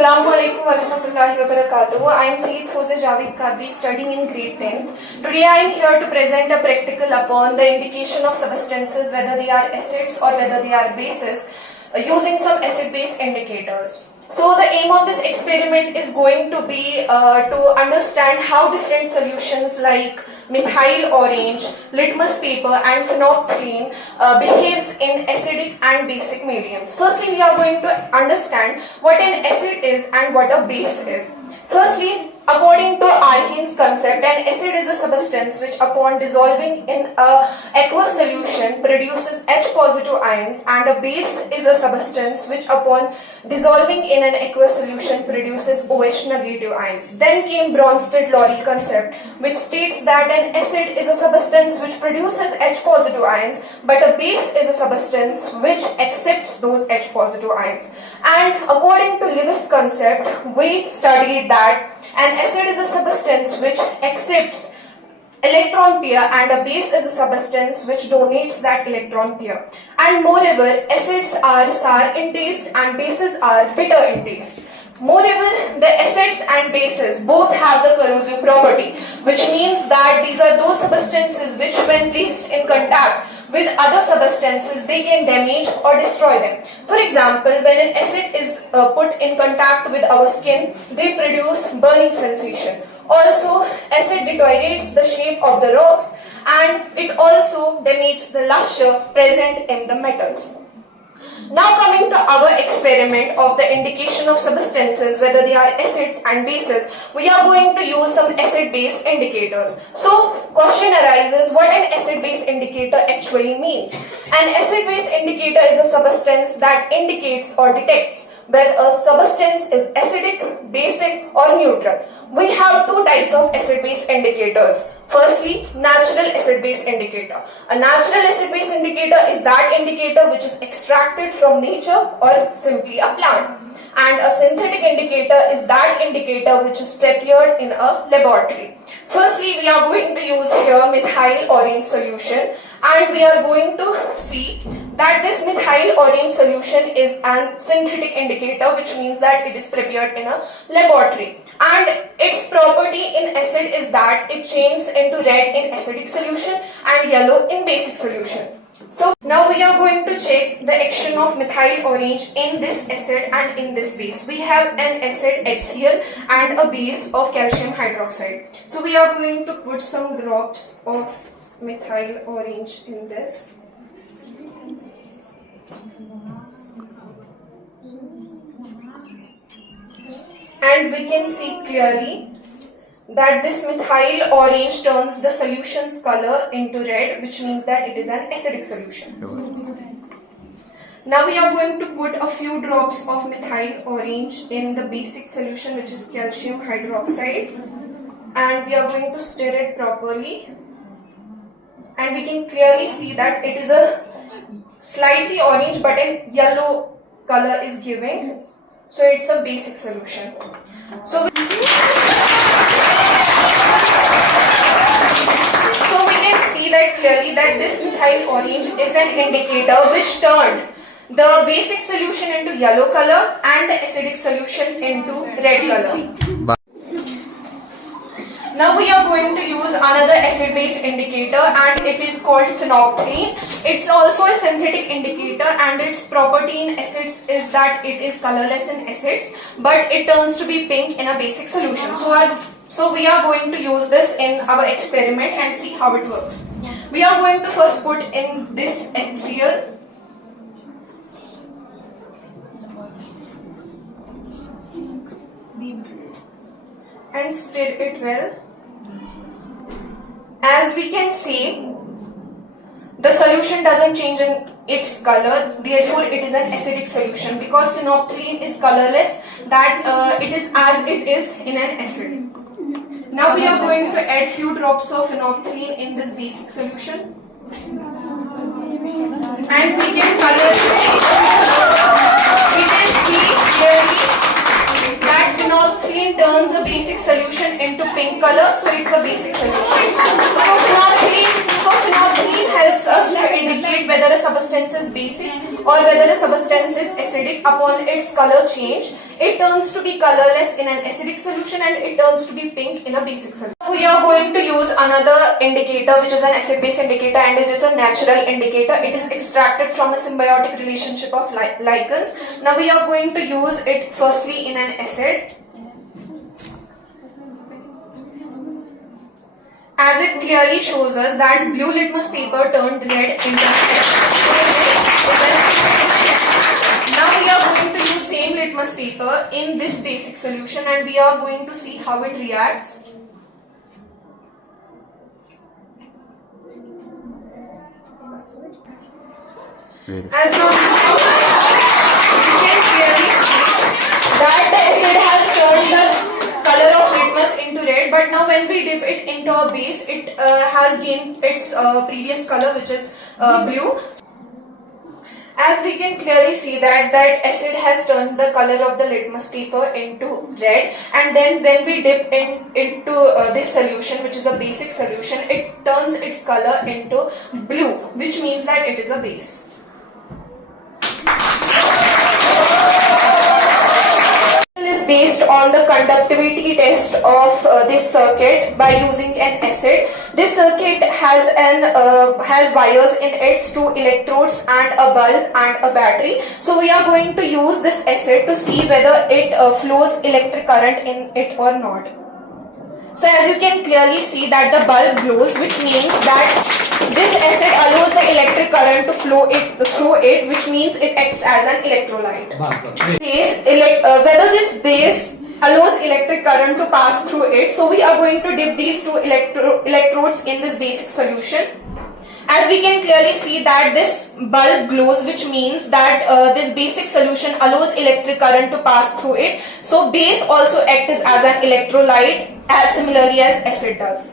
Assalamualaikum warahmatullahi wabarakatuh. I am Saeed Foze Javed Qadri, studying in grade 10. Today I am here to present a practical upon the indication of substances, whether they are acids or whether they are bases, using some acid-base indicators. So the aim of this experiment is going to be to understand how different solutions like methyl orange, litmus paper and phenolphthalein behaves in acidic and basic mediums. Firstly, we are going to understand what an acid is and what a base is. Firstly, according to Argein's concept, an acid is a substance which upon dissolving in a aqueous solution produces H positive ions, and a base is a substance which upon dissolving in an aqueous solution produces OH negative ions. Then came Bronsted-Lowry concept, which states that an acid is a substance which produces H positive ions, but a base is a substance which accepts those H positive ions. And according to Lewis' concept, we studied that an acid is a substance which accepts electron pair and a base is a substance which donates that electron pair. And moreover, acids are sour in taste and bases are bitter in taste. Moreover, the acids and bases both have the corrosive property, which means that these are those substances which, when placed in contact with other substances, they can damage or destroy them. For example, when an acid is put in contact with our skin, they produce burning sensation. Also, acid deteriorates the shape of the rocks and it also damages the luster present in the metals. Now coming to our experiment of the indication of substances, whether they are acids and bases, we are going to use some acid-base indicators. So, question arises, what an acid-base indicator actually means? An acid-base indicator is a substance that indicates or detects whether a substance is acidic, basic or neutral. We have two types of acid-base indicators. Firstly, natural acid-base indicator. A natural acid-base indicator is that indicator which is extracted from nature or simply a plant. And a synthetic indicator is that indicator which is prepared in a laboratory. Firstly, we are going to use here methyl orange solution, and we are going to see that this methyl orange solution is an synthetic indicator, which means that it is prepared in a laboratory. And its property in acid is that it changes into red in acidic solution and yellow in basic solution. So now we are going to check the action of methyl orange in this acid and in this base. We have an acid HCl and a base of calcium hydroxide. So we are going to put some drops of methyl orange in this. And we can see clearly that this methyl orange turns the solution's color into red, which means that it is an acidic solution. Now we are going to put a few drops of methyl orange in the basic solution, which is calcium hydroxide, and we are going to stir it properly, and we can clearly see that it is a slightly orange but a yellow color is giving, so it's a basic solution. So we can see that clearly that this methyl orange is an indicator which turned the basic solution into yellow color and the acidic solution into red color. Now we are going to use another acid-base indicator, and it is called phenolphthalein. It's also a synthetic indicator, and its property in acids is that it is colorless in acids, but it turns to be pink in a basic solution. So we are going to use this in our experiment and see how it works. We are going to first put in this HCl. And stir it well. As we can see, the solution doesn't change in its color, therefore it is an acidic solution, because phenolphthalein is colorless, that it is as it is in an acid. Now we are going to add few drops of phenolphthalein in this basic solution, and we can color this. We can see clearly that phenolphthalein turns the basic solution into pink color, so it's a basic solution. So phenolphthalein helps helps us to indicate whether a substance is basic or whether a substance is acidic upon its color change. It turns to be colorless in an acidic solution and it turns to be pink in a basic solution. We are going to use another indicator which is an acid-base indicator, and it is a natural indicator. It is extracted from a symbiotic relationship of lichens. Now we are going to use it firstly in an acid. As it clearly shows us that blue litmus paper turned red in the Now we are going to use same litmus paper in this basic solution and we are going to see how it reacts. As now you can clearly see that the acid has turned the color of litmus into red, but now when we dip it into a base, it has gained its previous color, which is blue. As we can clearly see that acid has turned the color of the litmus paper into red, and then when we dip into this solution, which is a basic solution, it turns its color into blue, which means that it is a base. Is based on the conductivity test of this circuit by using an acid. This circuit has wires in its 2 electrodes and a bulb and a battery. So we are going to use this acid to see whether it flows electric current in it or not. So as you can clearly see that the bulb glows, which means that this acid allows the electric current to flow through it, which means it acts as an electrolyte. Whether this base allows electric current to pass through it, so we are going to dip these 2 electrodes in this basic solution. As we can clearly see that this bulb glows, which means that this basic solution allows electric current to pass through it. So base also acts as an electrolyte as similarly as acid does.